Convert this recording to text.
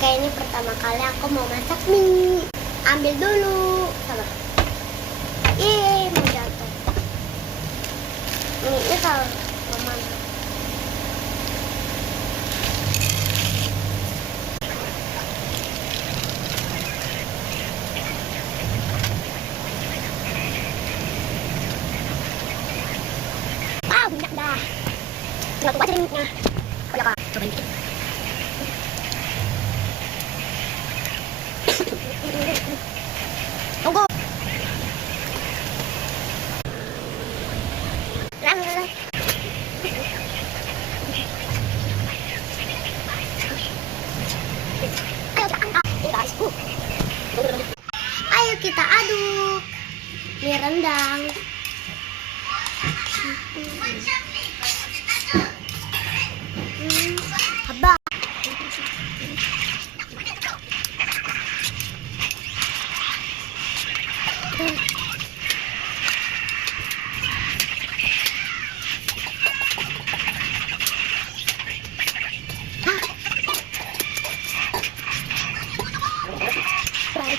Kayaknya pertama kali aku mau masak mie. Ambil dulu. Sabar. Mau jatuh. Mie-nya kalau mana? Minyak dah. Tinggal tunggu aja deh minyaknya. Oh ya kak, cobain dikit. Tunggu. Ayo kita aduk mie rendang. Abah.